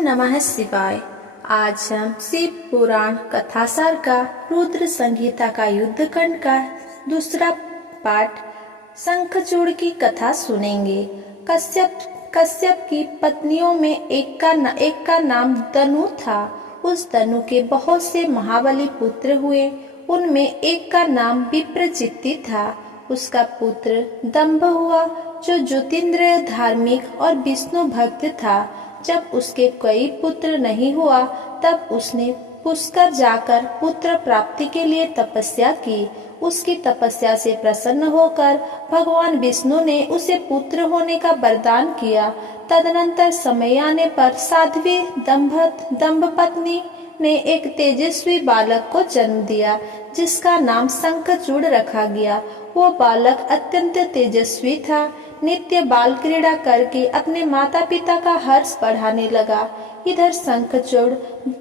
नमः शिवाय। आज हम शिव पुराण कथासार का रुद्र संहिता का युद्ध खंड का दूसरा पाठ शंखचूड़ की कथा सुनेंगे। कश्यप की पत्नियों में एक का नाम तनु था। उस तनु के बहुत से महाबली पुत्र हुए। उनमें एक का नाम विप्रचित्ति था। उसका पुत्र दंभ हुआ, जो ज्योतिन्द्रिय, धार्मिक और विष्णु भक्त था। जब उसके कोई पुत्र नहीं हुआ, तब उसने पुष्कर जाकर पुत्र प्राप्ति के लिए तपस्या की। उसकी तपस्या से प्रसन्न होकर भगवान विष्णु ने उसे पुत्र होने का वरदान किया। तदनंतर समय आने पर साध्वी दंभपत्नी ने एक तेजस्वी बालक को जन्म दिया, जिसका नाम शंखचूड़ रखा गया। वो बालक अत्यंत तेजस्वी था। नित्य बाल क्रीड़ा करके अपने माता पिता का हर्ष बढ़ाने लगा। इधर शंखचूड़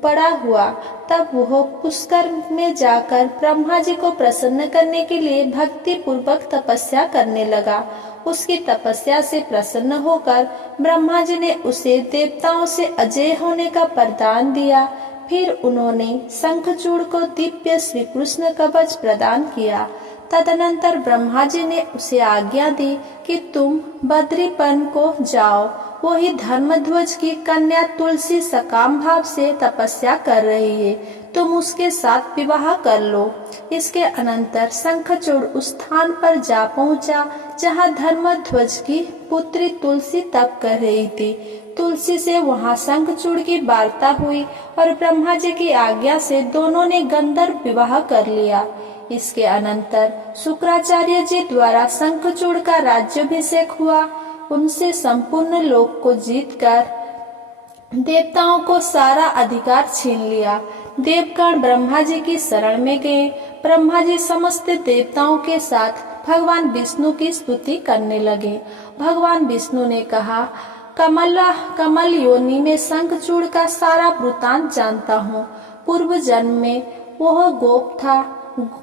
बड़ा हुआ, तब वह पुष्कर में जाकर ब्रह्मा जी को प्रसन्न करने के लिए भक्ति पूर्वक तपस्या करने लगा। उसकी तपस्या से प्रसन्न होकर ब्रह्मा जी ने उसे देवताओं से अजय होने का वरदान दिया। फिर उन्होंने शंखचूड़ को दिव्य श्री कृष्ण कवच प्रदान किया। तदनंतर ब्रह्मा जी ने उसे आज्ञा दी कि तुम बद्रीपन को जाओ। वही धर्मध्वज की कन्या तुलसी सकाम भाव से तपस्या कर रही है, तुम उसके साथ विवाह कर लो। इसके अनंतर शंखचूड़ उस स्थान पर जा पहुंचा, जहां धर्मध्वज की पुत्री तुलसी तप कर रही थी। तुलसी से वहां शंखचूड़ की वार्ता हुई और ब्रह्मा जी की आज्ञा से दोनों ने गंधर्व विवाह कर लिया। इसके अनंतर शुक्राचार्य जी द्वारा शंखचूड़ का राज्याभिषेक हुआ। उनसे संपूर्ण लोक को जीतकर देवताओं को सारा अधिकार छीन लिया। देवगण ब्रह्मा जी की शरण में गए। ब्रह्मा जी समस्त देवताओं के साथ भगवान विष्णु की स्तुति करने लगे। भगवान विष्णु ने कहा, कमल योनि में शंखचूड़ का सारा वृतांत जानता हूँ। पूर्व जन्म में वह गोप था।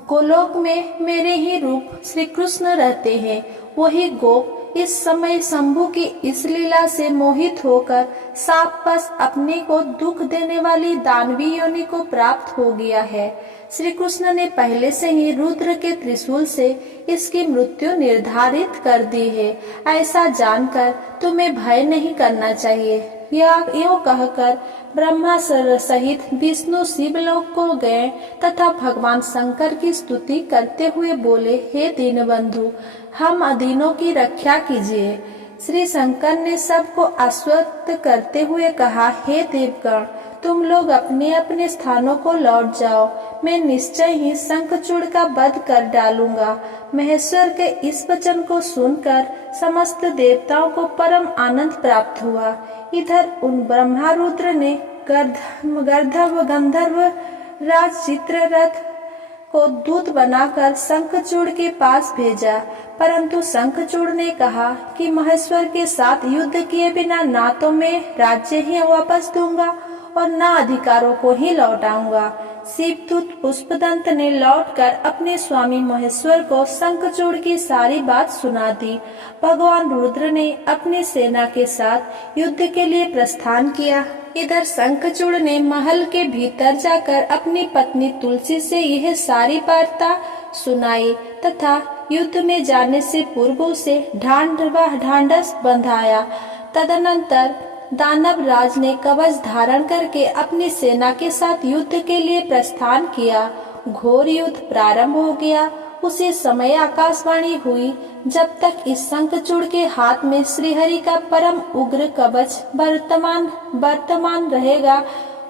गोलोक में मेरे ही रूप श्री कृष्ण रहते हैं। वही गोप इस समय शंभु की इस लीला से मोहित होकर शापवश अपने को दुख देने वाली दानवी योनि को प्राप्त हो गया है। श्री कृष्ण ने पहले से ही रुद्र के त्रिशूल से इसकी मृत्यु निर्धारित कर दी है। ऐसा जानकर तुम्हें भय नहीं करना चाहिए। यो कहकर ब्रह्मा सहित विष्णु शिवलोक को गए तथा भगवान शंकर की स्तुति करते हुए बोले, हे दीनबंधु, हम अधीनों की रक्षा कीजिए। श्री शंकर ने सबको आश्वस्त करते हुए कहा, हे देवगण, तुम लोग अपने अपने स्थानों को लौट जाओ। मैं निश्चय ही शंखचूड़ का वध कर डालूंगा। महेश्वर के इस वचन को सुनकर समस्त देवताओं को परम आनंद प्राप्त हुआ। इधर उन ब्रह्मा रुद्र ने गंधर्व राज चित्ररथ को दूत बनाकर शंखचूड़ के पास भेजा, परंतु शंखचूड़ ने कहा कि महेश्वर के साथ युद्ध किए बिना ना तो मैं राज्य ही वापस दूंगा और न अधिकारों को ही लौटाऊंगा। शिवदूत पुष्पदंत ने लौटकर अपने स्वामी महेश्वर को शंखचूड़ की सारी बात सुना दी। भगवान रुद्र ने अपनी सेना के साथ युद्ध के लिए प्रस्थान किया। इधर शंखचूड़ ने महल के भीतर जाकर अपनी पत्नी तुलसी से यह सारी वार्ता सुनाई तथा युद्ध में जाने से पूर्व उसे ढांढस बंधाया। तदनंतर दानव राज ने कवच धारण करके अपनी सेना के साथ युद्ध के लिए प्रस्थान किया। घोर युद्ध प्रारंभ हो गया। उसी समय आकाशवाणी हुई, जब तक इस शंखचूड़ के हाथ में श्रीहरि का परम उग्र कवच वर्तमान रहेगा,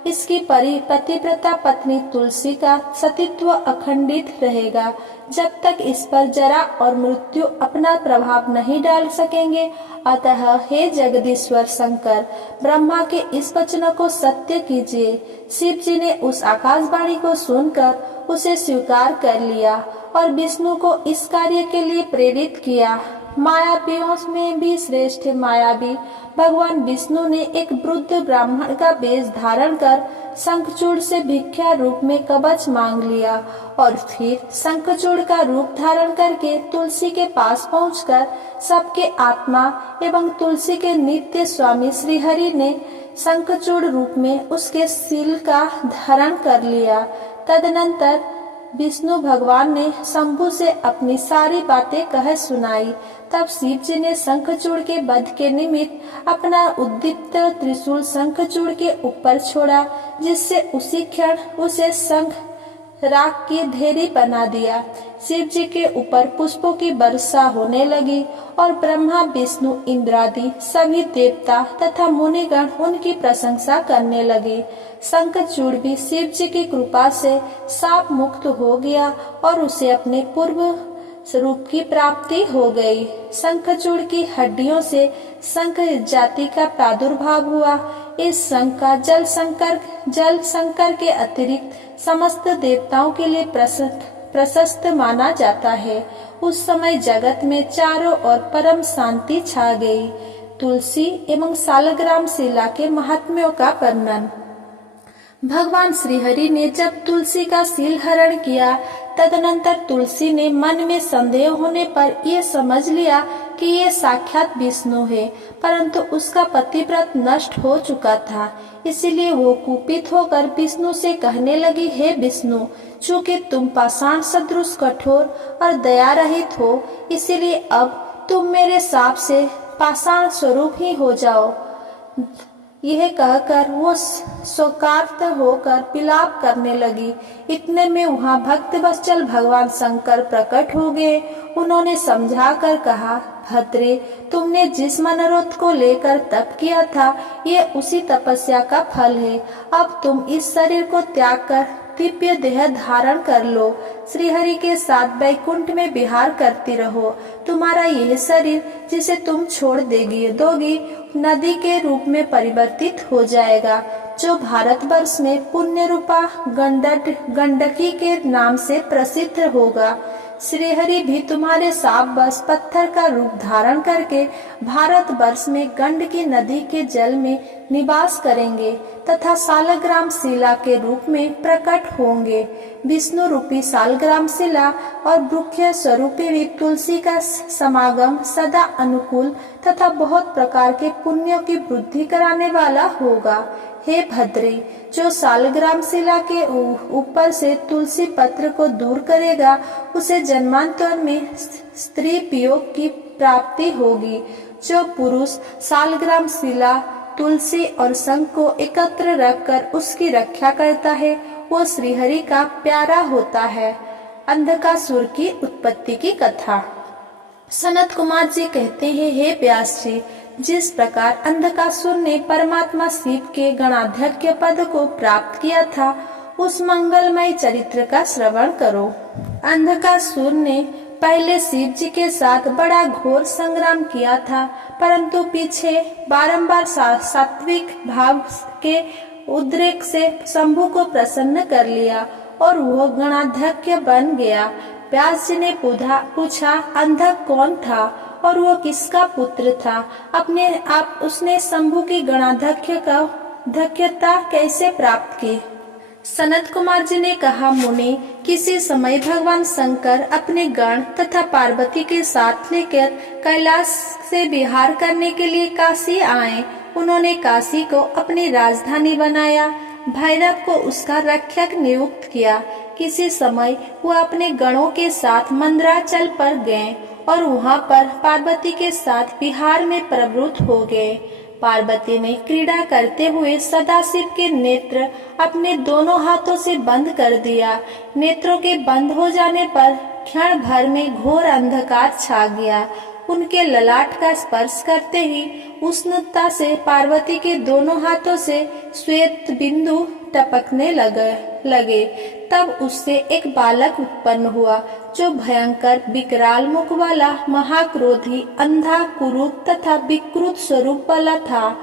इसकी पतिव्रता पत्नी तुलसी का सतीत्व अखंडित रहेगा। जब तक इस पर जरा और मृत्यु अपना प्रभाव नहीं डाल सकेंगे। अतः हे जगदीश्वर शंकर, ब्रह्मा के इस वचनों को सत्य कीजिए। शिव जी ने उस आकाशवाणी को सुनकर उसे स्वीकार कर लिया और विष्णु को इस कार्य के लिए प्रेरित किया। मायावियों में भी श्रेष्ठ मायावी भगवान विष्णु ने एक वृद्ध ब्राह्मण का वेश धारण कर शंखचूड़ से भिक्षा रूप में कवच मांग लिया और फिर शंखचूड़ का रूप धारण करके तुलसी के पास पहुंचकर सबके आत्मा एवं तुलसी के नित्य स्वामी श्रीहरि ने शंखचूड़ रूप में उसके सील का धारण कर लिया। तदनंतर विष्णु भगवान ने शंभु से अपनी सारी बातें कह सुनाई। तब शिव जी ने शंखचूड़ के वध के निमित्त अपना उद्दीप्त त्रिशूल शंखचूड़ के ऊपर छोड़ा, जिससे उसी क्षण उसे शंख राख की ढेरी बना दिया। शिव जी के ऊपर पुष्पों की वर्षा होने लगी और ब्रह्मा विष्णु इंद्रादि सभी देवता तथा मुनिगण उनकी प्रशंसा करने लगे। शंखचूड़ भी शिव जी की कृपा से शाप मुक्त हो गया और उसे अपने पूर्व स्वरूप की प्राप्ति हो गई। शंखचूड़ की हड्डियों से शंख जाति का प्रादुर्भाव हुआ। इस शंख का जल शंकर के अतिरिक्त समस्त देवताओं के लिए प्रशस्त माना जाता है। उस समय जगत में चारों ओर परम शांति छा गई। तुलसी एवं सालग्राम शिला के महात्म्यों का वर्णन। भगवान श्रीहरि ने जब तुलसी का शील हरण किया, तदनंतर तुलसी ने मन में संदेह होने पर यह समझ लिया कि ये साक्षात विष्णु है, परंतु उसका पतिव्रत नष्ट हो चुका था। इसीलिए वो कुपित होकर विष्णु से कहने लगी, हे विष्णु, चूंकि तुम पाषाण सदृश कठोर और दया रहित हो, इसीलिए अब तुम मेरे शाप से पाषाण स्वरूप ही हो जाओ। यह कहकर वो शोकार्त होकर विलाप करने लगी। इतने में वहाँ भक्तवत्सल भगवान शंकर प्रकट हो गए। उन्होंने समझा कर कहा, भद्रे, तुमने जिस मनोरथ को लेकर तप किया था, ये उसी तपस्या का फल है। अब तुम इस शरीर को त्याग कर दिव्य देह धारण कर लो। श्रीहरि के साथ वैकुंठ में विहार करती रहो। तुम्हारा यह शरीर जिसे तुम छोड़ दोगी नदी के रूप में परिवर्तित हो जाएगा, जो भारतवर्ष में पुण्य रूपा गंडकी के नाम से प्रसिद्ध होगा। श्रीहरि भी तुम्हारे साप बस पत्थर का रूप धारण करके भारतवर्ष में गंडकी नदी के जल में निवास करेंगे तथा सालग्राम शिला के रूप में प्रकट होंगे। विष्णु रूपी सालग्राम शिला और वृक्ष स्वरूपी तुलसी का समागम सदा अनुकूल तथा बहुत प्रकार के पुण्यों की वृद्धि कराने वाला होगा। हे भद्रे, जो सालग्राम शिला के ऊपर से तुलसी पत्र को दूर करेगा, उसे जन्मांतर में स्त्री वियोग की प्राप्ति होगी। जो पुरुष सालग्राम शिला, तुलसी और शंख को एकत्र रखकर उसकी रक्षा करता है, वो श्रीहरि का प्यारा होता है। अंधकासुर की उत्पत्ति की कथा। सनत कुमार जी कहते हैं, हे व्यास जी, जिस प्रकार अंधकासुर ने परमात्मा शिव के गणाध्यक्ष पद को प्राप्त किया था, उस मंगलमय चरित्र का श्रवण करो। अंधकासुर ने पहले शिव जी के साथ बड़ा घोर संग्राम किया था, परंतु पीछे बारंबार सात्विक भाव के उद्रेक से शंभु को प्रसन्न कर लिया और वह गणाध्यक्ष बन गया। व्यास जी ने पूछा, अंधक कौन था और वो किसका पुत्र था? अपने आप उसने शंभु की गणाध्यक्षता कैसे प्राप्त की? सनत कुमार जी ने कहा, मुनि, किसी समय भगवान शंकर अपने गण तथा पार्वती के साथ लेकर कैलाश से विहार करने के लिए काशी आए। उन्होंने काशी को अपनी राजधानी बनाया, भैरव को उसका रक्षक नियुक्त किया। किसी समय वो अपने गणों के साथ मंदराचल पर गए और वहाँ पर पार्वती के साथ विहार में प्रवृत्त हो गए। पार्वती ने क्रीड़ा करते हुए सदाशिव के नेत्र अपने दोनों हाथों से बंद कर दिया। नेत्रों के बंद हो जाने पर क्षण भर में घोर अंधकार छा गया। उनके ललाट का स्पर्श करते ही उष्णता से पार्वती के दोनों हाथों से श्वेत बिंदु टपकने लगे। तब उससे एक बालक उत्पन्न हुआ, जो भयंकर विकराल मुख वाला, महाक्रोधी, अंधा, कुरूप तथा विकृत स्वरूप वाला था।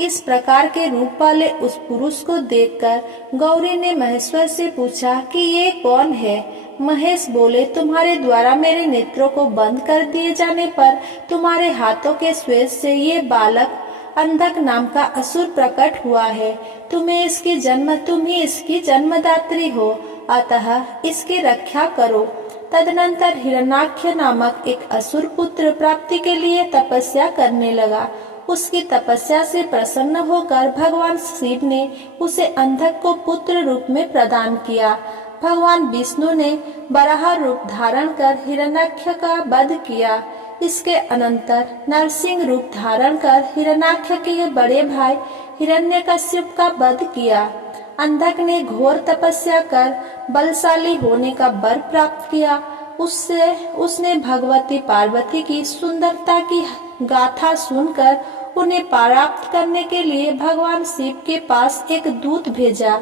इस प्रकार के रूप वाले उस पुरुष को देखकर गौरी ने महेश्वर से पूछा कि ये कौन है? महेश बोले, तुम्हारे द्वारा मेरे नेत्रों को बंद कर दिए जाने पर तुम्हारे हाथों के श्वेत से ये बालक अंधक नाम का असुर प्रकट हुआ है। तुम ही इसकी जन्मदात्री हो, अतः इसकी रक्षा करो। तदनंतर हिरण्याक्ष नामक एक असुर पुत्र प्राप्ति के लिए तपस्या करने लगा। उसकी तपस्या से प्रसन्न होकर भगवान शिव ने उसे अंधक को पुत्र रूप में प्रदान किया। भगवान विष्णु ने वराह रूप धारण कर हिरण्याक्ष का वध किया। इसके अनंतर नरसिंह रूप धारण कर हिरण्याक्ष के बड़े भाई हिरण्यकश्यप का वध किया। अंधक ने घोर तपस्या कर बलशाली होने का वर प्राप्त किया। उसने भगवती पार्वती की सुंदरता की गाथा सुनकर उन्हें प्राप्त करने के लिए भगवान शिव के पास एक दूत भेजा।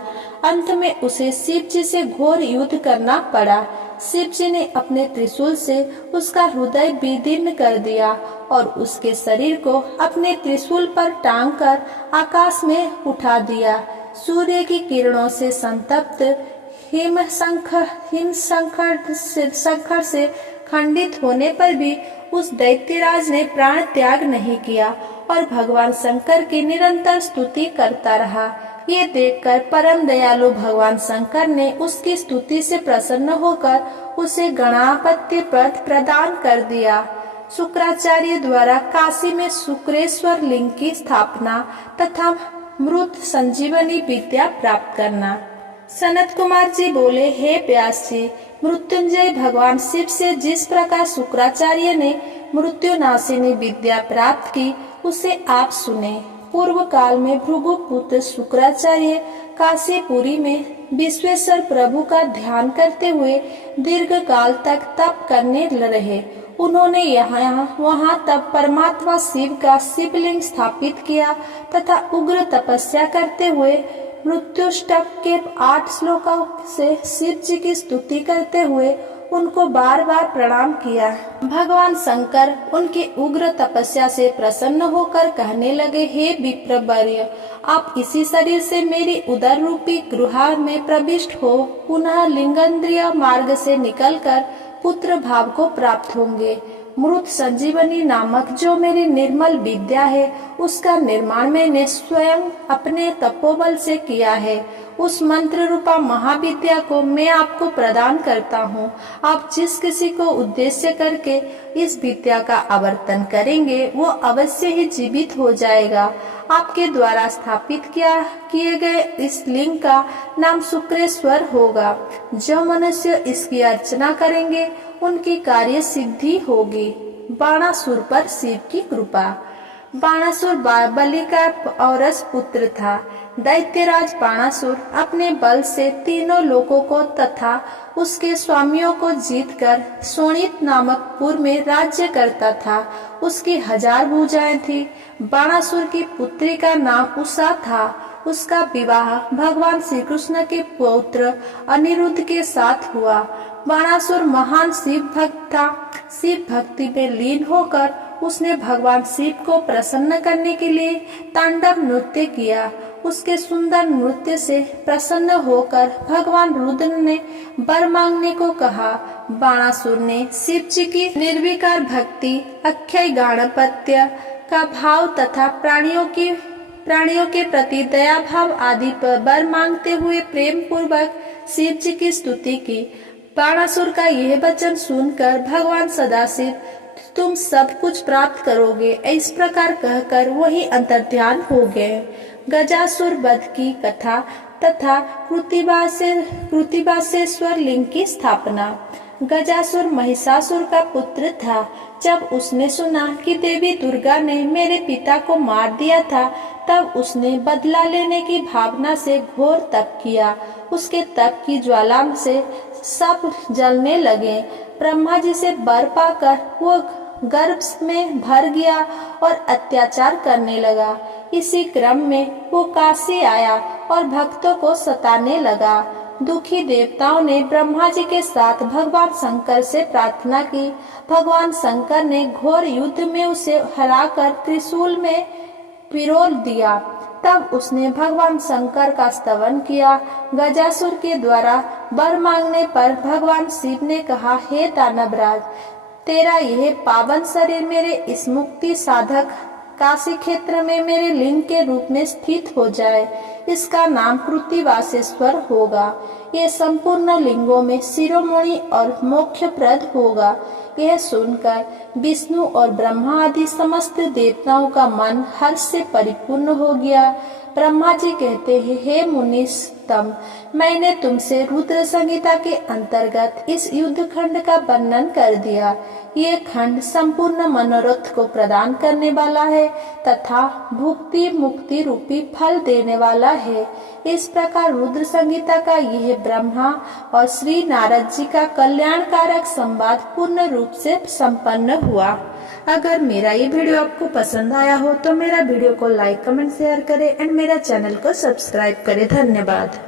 अंत में उसे शिव जी से घोर युद्ध करना पड़ा। शिव जी ने अपने त्रिशूल से उसका हृदय विदीर्ण कर दिया और उसके शरीर को अपने त्रिशूल पर टांग कर आकाश में उठा दिया। सूर्य की किरणों से संतप्त हिम संखर से खंडित होने पर भी उस दैत्यराज ने प्राण त्याग नहीं किया और भगवान शंकर की निरंतर स्तुति करता रहा। ये देखकर परम दयालु भगवान शंकर ने उसकी स्तुति से प्रसन्न होकर उसे गणापत्य पद प्रदान कर दिया। शुक्राचार्य द्वारा काशी में शुक्रेश्वर लिंग की स्थापना तथा मृत संजीवनी विद्या प्राप्त करना। सनत कुमार जी बोले, हे व्यास जी, मृत्युंजय भगवान शिव से जिस प्रकार शुक्राचार्य ने मृत्युनाशिनी विद्या प्राप्त की उसे आप सुने। पूर्व काल में भृगु पुत्र शुक्राचार्य काशीपुरी में विश्वेश्वर प्रभु का ध्यान करते हुए दीर्घ काल तक तप करने रहे। उन्होंने वहाँ तब परमात्मा शिव का शिवलिंग स्थापित किया तथा उग्र तपस्या करते हुए मृत्युष्टक के 8 श्लोकों से शिव जी की स्तुति करते हुए उनको बार बार प्रणाम किया। भगवान शंकर उनकी उग्र तपस्या से प्रसन्न होकर कहने लगे, हे विप्रवर्य, आप इसी शरीर से मेरी उदर रूपी गुहा में प्रविष्ट हो पुनः लिंगेंद्रिय मार्ग से निकलकर पुत्र भाव को प्राप्त होंगे। मृत संजीवनी नामक जो मेरी निर्मल विद्या है उसका निर्माण मैंने स्वयं अपने तपोबल से किया है। उस मंत्र रूपा महाविद्या को मैं आपको प्रदान करता हूँ। आप जिस किसी को उद्देश्य करके इस विद्या का आवर्तन करेंगे वो अवश्य ही जीवित हो जाएगा। आपके द्वारा स्थापित किए गए इस लिंग का नाम शुक्रेश्वर होगा। जो मनुष्य इसकी अर्चना करेंगे उनकी कार्य सिद्धि होगी। बाणासुर पर शिव की कृपा। बाणासुर बलि का औरस पुत्र था। दैत्यराज बाणासुर अपने बल से तीनों लोकों को तथा उसके स्वामियों को जीतकर शोणित नामक पुर में राज्य करता था। उसकी 1000 भुजाएं थी। बाणासुर की पुत्री का नाम उषा था। उसका विवाह भगवान श्री कृष्ण के पुत्र अनिरुद्ध के साथ हुआ। बाणासुर महान शिव भक्त था। शिव भक्ति में लीन होकर उसने भगवान शिव को प्रसन्न करने के लिए तांडव नृत्य किया। उसके सुंदर नृत्य से प्रसन्न होकर भगवान रुद्र ने वर मांगने को कहा। बाणासुर ने शिव जी की निर्विकार भक्ति, अक्षय गाणपत्य का भाव तथा प्राणियों के प्रति दया भाव आदि पर वर मांगते हुए प्रेम पूर्वक शिव जी की स्तुति की। बाणासुर का यह वचन सुनकर भगवान सदाशिव तुम सब कुछ प्राप्त करोगे इस प्रकार कहकर वही अंतर्ध्यान हो गए। गजासुर वध की कथा तथा कृतिवासेश्वर लिंग की स्थापना। गजासुर महिषासुर का पुत्र था। जब उसने सुना कि देवी दुर्गा ने मेरे पिता को मार दिया था तब उसने बदला लेने की भावना से घोर तप किया। उसके तप की ज्वाला से सब जलने लगे। ब्रह्मा जी से वर पाकर वो गर्भ में भर गया और अत्याचार करने लगा। इसी क्रम में वो काशी आया और भक्तों को सताने लगा। दुखी देवताओं ने ब्रह्मा जी के साथ भगवान शंकर से प्रार्थना की। भगवान शंकर ने घोर युद्ध में उसे हराकर त्रिशूल में पिरो दिया। तब उसने भगवान शंकर का स्तवन किया। गजासुर के द्वारा वर मांगने पर भगवान शिव ने कहा, हे दानवराज, तेरा यह पावन शरीर मेरे इस मुक्ति साधक काशी क्षेत्र में मेरे लिंग के रूप में स्थित हो जाए। इसका नाम कृत्तिवासेश्वर होगा। यह संपूर्ण लिंगों में शिरोमणि और मोक्षप्रद होगा। यह सुनकर विष्णु और ब्रह्मा आदि समस्त देवताओं का मन हर्ष से परिपूर्ण हो गया। ब्रह्मा जी कहते हैं, हे मुनीस्तम, मैंने तुमसे रुद्र संहिता के अंतर्गत इस युद्ध खंड का वर्णन कर दिया। ये खंड संपूर्ण मनोरथ को प्रदान करने वाला है तथा भुक्ति मुक्ति रूपी फल देने वाला है। इस प्रकार रुद्र संहिता का यह ब्रह्मा और श्री नारद जी का कल्याणकारक संवाद पूर्ण रूप से संपन्न हुआ। अगर मेरा ये वीडियो आपको पसंद आया हो तो मेरा वीडियो को लाइक कमेंट शेयर करें एंड मेरा चैनल को सब्सक्राइब करें। धन्यवाद।